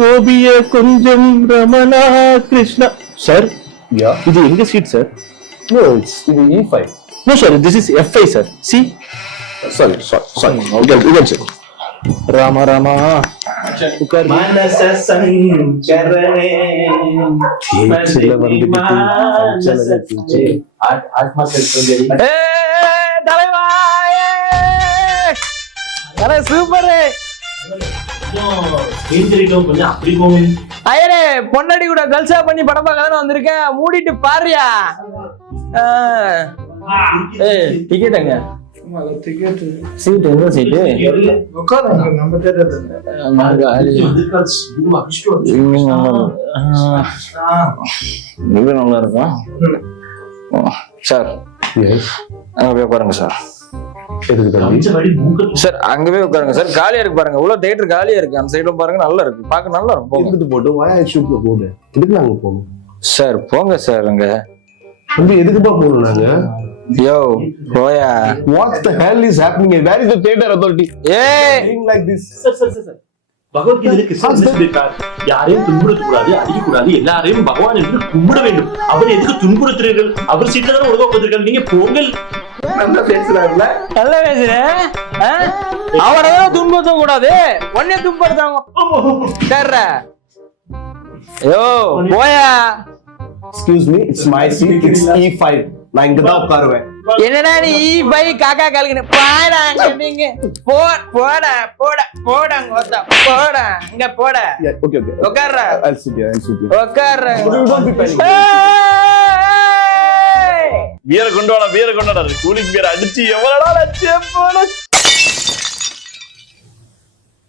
கோபிய கொஞ்சம் ரமணா கிருஷ்ணா சார். இது எங்க சீட் சார்? இது E5. No sir, this is F5 sir. See? Sorry. Again sir. Rama Rama. மனச சங்கரனே பொன்னாடி கூட கல்சா பண்ணி படம் பார்க்க தானே வந்திருக்கேன். மூடிட்டு பாருயா. டிக்கெட்டுங்க. சீட் எந்த சீட்டு? நல்லா இருக்கும் சார். அங்கே உட்காருங்க சார். சார் அங்கவே உட்காருங்க சார். காலியா இருக்கு பாருங்க. உள்ள தியேட்டர் காலியா இருக்கு. அந்த சைடுல பாருங்க, நல்லா இருக்கு, பார்க்க நல்லா இருக்கும். போட்டு வாயா ஷூட்ல போடு. எதுக்கு நாங்க போகணும் சார்? போங்க சார். அங்க எதுக்குப்பா போகணும் நாங்க? Yo, போயா. What the hell is happening? Where is the theater authority? Like this. Sir. பகவத்கீதையில கிருஷ்ணர் சொல்லியிருக்கார், யாரையும் துன்புறுத்த கூடாது, அடிக்க கூடாது, எல்லாரையும் பகவான் என்று கும்பிட வேண்டும். அவர் எதுக்கு துன்புறுத்துறீர்கள்? அவர் சீட்டை தான் ஒழுங்கா உட்கார்ந்திருக்காரு, நீங்க போங்கள். நல்லா பேசுறாருல. நல்லா பேசுறேன். அவரைதான் துன்புறுத்த கூடாது, உன்னை துன்புறுத்தாங்க. யோ போயா. Excuse me, it's my seat. It's E5. நான் இங்க தான் உட்காருவேன். என்னடா நீ E5 காக்கா கால்கின பாடாங்க நீங்க. போடா இங்க போடா. Okay. உட்கார்றா. I'll sit here. உட்கார்றா. வீர கொண்டாடா கூலிங் பீர் அடிச்சு எவ்வளவு நாள் ஆச்சு போல.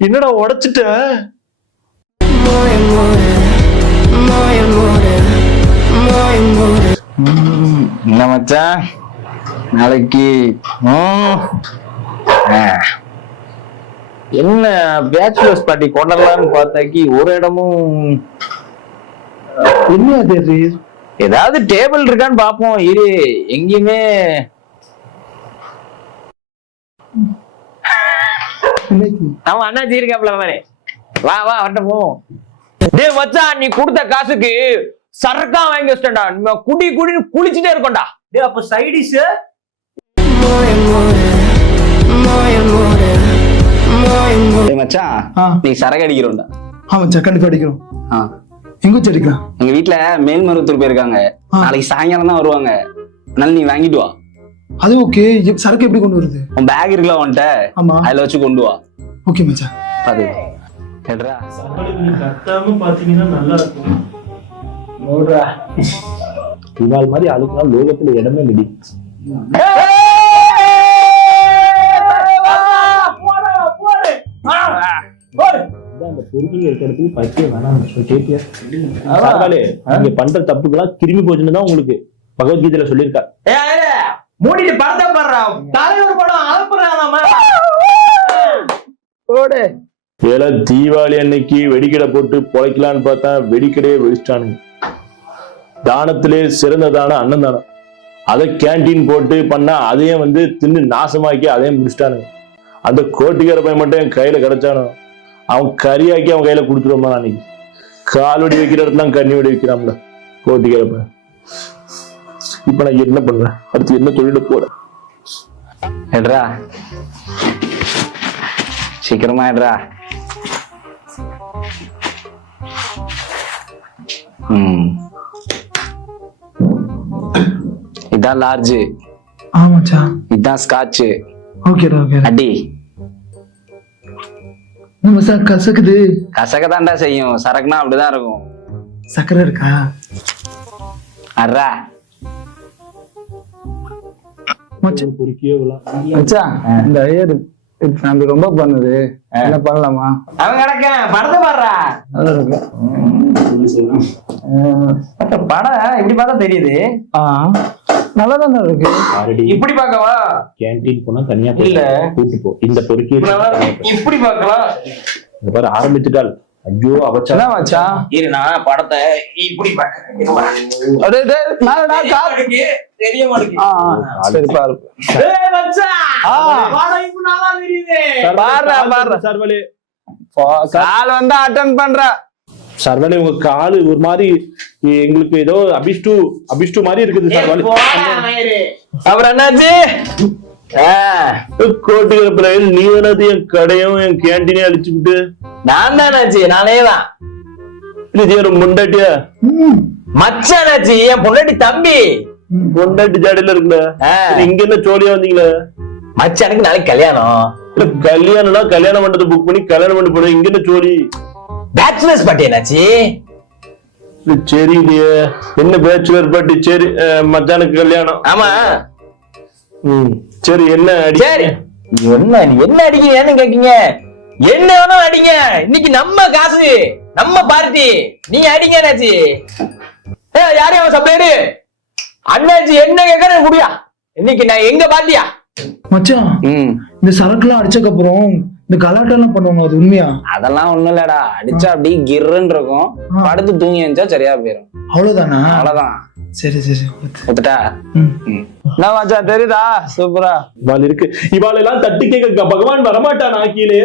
என்னடா உடைச்சிட்ட? என்ன மச்சான் நாளைக்கு என்ன பேச்சுலர்ஸ் பார்ட்டி கொண்டாடலாம்னு பார்த்தாக்கி ஒரு இடமும் என்ன அது? ஏதாவது டேபிள் இருக்கான்னு பாப்போம். இரு, எங்கேயுமே அவன் அண்ணாச்சி இருக்காப்ல மாதிரி. வா அவன்கிட்ட போவோம். டேய் மச்சான், நீ கொடுத்த காசுக்கு சரக்கா வாங்கி வச்சிட்டா. குடின்னு குளிச்சுட்டே இருக்கோம்டா. டேய் அப்ப சைடிஸ் மச்சான், நீ சரக்கு அடிக்கிறோம்டா. கண்டிப்பா அடிக்கிறோம். எங்க வச்சு அடிக்கலாம்? எங்க வீட்டுல மேல்மருவத்தூர் போயிருக்காங்க. நாளைக்கு சாயங்காலம் தான் வருவாங்க. அதனால நீ வாங்கிட்டு வா. அது ஓகே. சரக்கு எப்படி கொண்டு வருது? உன் பேக் இருக்குல்ல உன்கிட்ட, அதுல வச்சு கொண்டு வா. ஓகே மச்சான். அது கேட்றா. கத்தாம பாத்தீங்கன்னா நல்லா இருக்கும். நோடுறா. இவாள் மாதிரி ஆளுக்குனா லோகத்துல இடமே இல்லடி. அந்த பொறுக்கிங்க இருக்கிறதுக்கு பச்சை வேணாம் கேட்டியா? நீங்க பண்ற தப்புக்கெல்லாம் திரும்பி போச்சுன்னு தான் உங்களுக்கு பகவத்கீதையில சொல்லியிருக்கா. மூடிட்டு படத்தை பாடுறா. தலைவர் படம் அனுப்புறான். ஏல தீபாவளி அன்னைக்கு வெடிக்கடை போட்டு பொழைக்கலான்னு பார்த்தா வெடிக்கடையே வெடிச்சிட்டானுங்க. தானத்திலே சிறந்த தானம் அன்னதானம். அதை கேன்டீன் போட்டு பண்ணா அதையும் தின்னு நாசமாக்கி அதையும் முடிச்சிட்டானுங்க. அந்த கோட்டிக்கார பையன் மட்டும் என் கையில கிடைச்சானோ அவன் கறியாக்கி அவன் கையில கொடுத்துருவோமா. அன்னைக்கு கால் வெடி வைக்கிற இடத்துல கண்ணி வெடி வைக்கிறான்ல கோட்டிக்கார பையன். இப்ப நான் என்ன பண்றேன்? அடுத்து என்ன தொழில போறேன்? ஏட்ரா சீக்கிரமா ஏட்ரா. இதான் லார்ஜ். ஆமாச்சா. இதான் ஸ்காட்ச். ஓகேடா. அடி. கசக்குது. கசக்கதான்டா செய்யும். சரக்குனா அப்படிதான் இருக்கும். சக்கரை இருக்கா? அட்ரா மச்சான், இந்த ஐயர் நம்ம ரொம்ப பண்ணுது. என்ன பண்ணலாமா? அவன் கிடக்க படத்தை பாடுறா. படம் இப்படி பார்த்தா தெரியுது. நல்லாதானே இருக்கு. இப்படி பார்க்கவா? கேன்டீன் போனா தனியா இல்ல கூட்டு போ. இந்த பொறுக்கி இப்படி பார்க்கலாம். பாரு ஆரம்பிச்சுட்டால். ஐயோ அவச்சா மச்சான். இரு, நான் படத்தை இப்படி பார்க்கறேன். தெரிய மாட்டேங்குது. சரி பாரு. கால் வந்தா அட்டன் பண்ற. சார் வேலை உங்க காலு ஒரு மாதிரி எங்களுக்கு ஏதோ அபிஷ்டு மாதிரி இருக்குது சார் வேலை. அப்புறம் என்னாச்சு? கோட்டுக்கிறப்பல நீ தானது என் கடையும் என் கேண்டீனையும் அடிச்சு விட்டு நான் தானாச்சு, நானே தான். இது ஒரு முண்டாட்டியா மச்சானாச்சு, என் பொண்டாட்டி தம்பி. பொண்டாட்டி ஜாடியில இருக்குல்ல, இங்க என்ன ஜோலியா வந்தீங்களா? மச்சானுக்கு நாளைக்கு கல்யாணம். கல்யாணம்னா கல்யாண மண்டபத்தை புக் பண்ணி கல்யாணம் பண்ணி போறேன். இங்க என்ன ஜோலி? பேச்சுலர்ஸ் பார்ட்டி என்னாச்சு? சரி இல்லையே, என்ன பேச்சுலர் பார்ட்டி? சரி, மச்சானுக்கு கல்யாணம். ஆமா. சரி, என்ன அடி? சரி, என்ன என்ன அடிக்கிறீங்கன்னு கேக்கீங்க? என்ன வேணா அடிங்க, இன்னைக்கு நம்ம காசு, நம்ம பார்ட்டி, நீங்க அடிங்க. என்னாச்சு? யாரையும் அவன் சப்ளையரு அண்ணாச்சி என்ன கேட்கற முடியா? இன்னைக்கு நான் எங்க பார்ட்டியா? மச்சான், இந்த சரக்குலாம் அடிச்சதுக்கு அப்புறம் இந்த கலாட்டெல்லாம் பண்ணுவாங்க, அது உண்மையா? அதெல்லாம் ஒண்ணும் இல்லடா, அடிச்சா அப்படியே கிர்ன்னு இருக்கும், படுத்து தூங்கி வச்சா சரியா போயிரும். அவ்வளவுதானா? அவ்வளவுதான். சரி சரி, ஒத்துட்டா? நான் மச்சான் தெரியுதா? சூப்பரா இவாள் இருக்கு. இவாள் எல்லாம் தட்டு கேட்க பகவான் வரமாட்டான் ஆக்கியிலே.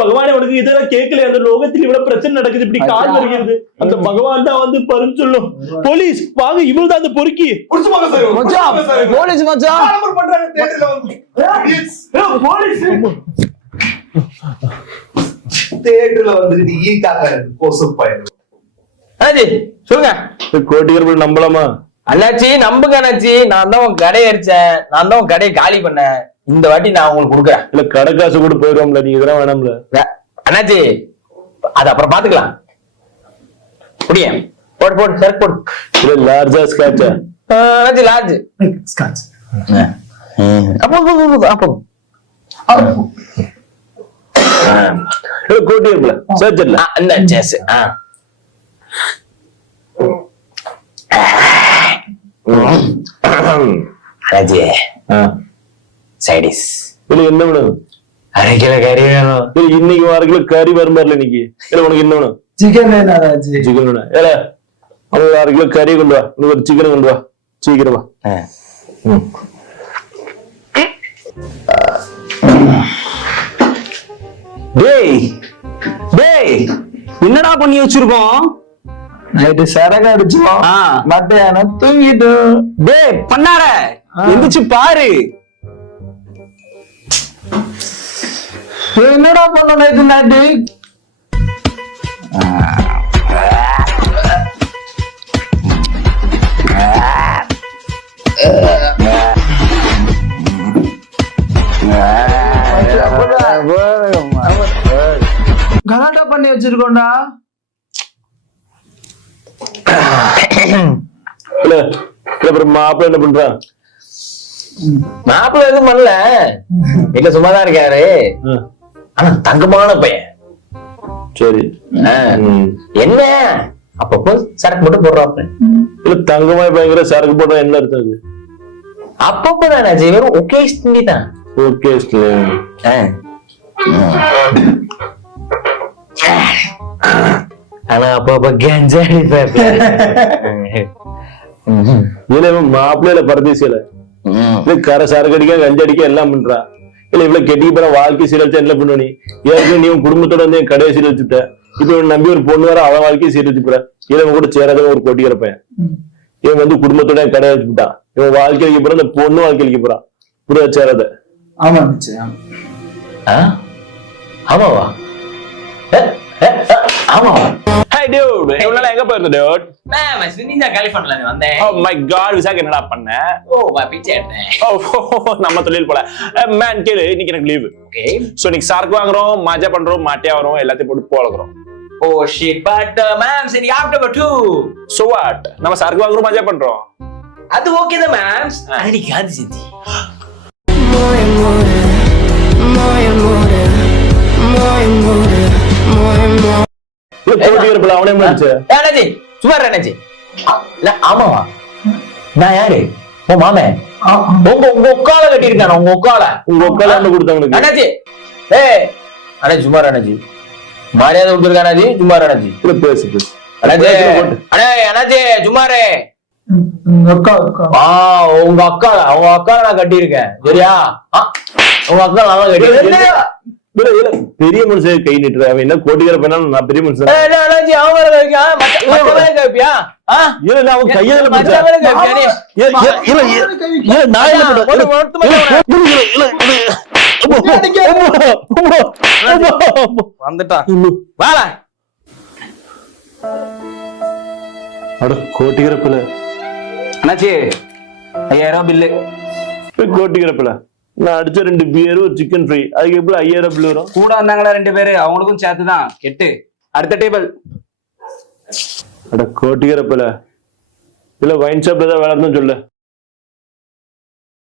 பகவானே, உனக்கு இதெல்லாம் கேட்கல? அந்த லோகத்தில் இவ்வளவு பிரச்சனை நடக்குது, இப்படி கால் வருகிறது. அந்த பகவான் தான் வந்து பருன்னு சொல்லும். போலீஸ் வாங்க, இவள் தான் அந்த பொறுக்கி. மச்சான், போலீஸ் மச்சான். தியேட்டர்ல வந்துட்டு ஈ காக்காரு கோசம் பையன். அண்ணாச்சி சொல்லுங்க. கோட்டிக்கிறப்ப நம்பலாமா? அண்ணாச்சி நம்புங்க அண்ணாச்சி, நான் தான் உன் கடையை அடிச்சேன், நான் தான் உன் கடையை காலி பண்ணேன். இந்த வாட்டி நான் உங்களுக்கு கொடுக்குறேன். இல்ல கடை காசு கூட போயிடுவோம்ல, நீங்க இதெல்லாம் வேணாம்ல அண்ணாச்சி. அது அப்புறம் பாத்துக்கலாம். புடிய போடு போடு, சரக்கு போடு. இல்ல லார்ஜா ஸ்காட்சா? அண்ணாச்சி லார்ஜ் ஸ்காட்ச். அப்போ அப்போ கோட்டிக்கிறப்பல சர்ச்சர்ல அண்ணாச்சி. அண்ணாச்சி சைடிஸ் இல்ல என்ன வேணும்? 1/2 கிலோ கறி வேணும். இல்ல இன்னைக்கு 1/2 கிலோ கறி வருமாறுல இன்னைக்கு. இல்ல உனக்கு என்ன வேணும்? சிக்கன் வேணாச்சு. சிக்கன் வேணும். ஏல அவனுக்கு 1/2 கிலோ கறி கொண்டு வா, உனக்கு ஒரு சிக்கன் கொண்டு வா, சீக்கிரம் வா. டேய் டேய், என்னடா பண்ணி வச்சிருக்கோம்? நைட்டு சரக்கு அடிச்சோம், மத்தியானம் தூங்கிட்டு. டேய் பண்ணார, எந்திரிச்சு பாரு. என்னடா பண்ண நைட்டு நைட்டு? கலாட்டா பண்ணி வச்சிருக்கோம்டா. இல்ல அப்புறம் மாப்பிள்ள என்ன பண்றான்? மாப்பிள்ள எதுவும் பண்ணல, வீட்டுல சும்மாதான் இருக்காரு. ஆனா தங்கமான பையன். சரி, என்ன அப்பப்போ சரக்கு மட்டும் போடுறாப்ப. இல்ல தங்கமாய் பயங்கர சரக்கு போட்டா என்ன அர்த்தம்? அது அப்பப்போ தான் வெறும் ஒகேஷனலி தான். ஓகே. ஆனா அப்பப்ப கஞ்சா மாப்பிள்ளையில பரதேசியில கரை சரக்கு அடிக்க கஞ்சா அடிக்க எல்லாம் பண்றா. இல்ல இவ்வளவு கெட்டி போற வாழ்க்கை சீரழிச்சா என்ன பண்ணுவ நீ? ஏற்கனவே நீ குடும்பத்தோட வந்து என் கடையை சீரழிச்சுட்ட. இப்ப நம்பி ஒரு பொண்ணு வர அவன் வாழ்க்கையை சீரழிச்சு போற. இவன் கூட சேராத ஒரு கொட்டிக்கிற பையன். இவன் வந்து குடும்பத்தோட என் கடையை வச்சுட்டான். இவன் வாழ்க்கை வைக்க போறான், இந்த பொண்ணு வாழ்க்கை வைக்க போறான். புரிய சேராத. ஆமா ஆமாவா? ஆமாவா? Hey dude, இவ்வளவு நாள் எங்க போயிருந்த dude? நான் கலிபோர்னியால வந்தேன். Oh my god, விசாக்கு என்னடா பண்ண? பிச்சை எடுத்தேன். நம்ம தொழில் போல. மேன் கேளு, இன்னைக்கு எனக்கு லீவு. ஓகே. சோ இன்னைக்கு சரக்கு வாங்குறோம், மாஜா பண்றோம், மாட்டியா வரோம், எல்லாத்தையும் போட்டு போலக்குறோம். Oh shit, but ma'am, சரி after but two. So what? நம்ம சரக்கு வாங்குறோம், மாஜா பண்றோம். அது ஓகே தான் மேம். அன்னைக்கு அது சித்தி. அவனே முடிச்சு. அண்ணாச்சி சும்மா அண்ணாச்சி. ஆமாவா? நான் யாரு? உன் மாமே. உங்க உக்கால கட்டி இருக்கான, உங்க உக்கால. உங்க உக்கால என்ன கொடுத்தவனுக்கு? அண்ணாச்சி அண்ணாச்சி சும்மா அண்ணாச்சி, மரியாதை கொடுத்துருக்க அண்ணாச்சி. சும்மா அண்ணாச்சி. பேசு பேசு. அண்ணாச்சி அண்ணாச்சி சும்மாரு. உங்க அக்கா, உங்க அக்கால நான் கட்டி இருக்கேன். சரியா? உங்க அக்கா நான் கட்டி. இல்ல இல்ல பெரிய மனுஷன் கை நீட்டுற அவன் என்ன கோட்டிக்கிற பண்ணாலும் நான் பெரிய மனுஷன் என்ன அண்ணாச்சி அவன் வேற கேட்கான் மச்சவனே கேப்பியா இல்ல இல்ல அவன் கையால மச்சவனே கேப்பியா நீ நான் என்ன ஒட்டு ஒட்டு வந்துட்டான் வாடா அட கோட்டிக்கிறப்பல அண்ணாச்சி 5000 ரூபாய் பில்லு. கோட்டிக்கிறப்பல நான் அடிச்ச 2 பியர் ஒரு சிக்கன் ஃப்ரை அதுக்கு எப்படி 5000 பில் வரும் கூட வந்தாங்களா 2 பேரு, அவங்களுக்கும் சேர்த்துதான் கெட்டு. அடுத்த டேபிள். அட கோட்டிக்கிறப்பல இல்ல வைன் ஷாப்ல தான் வேலை சொல்லு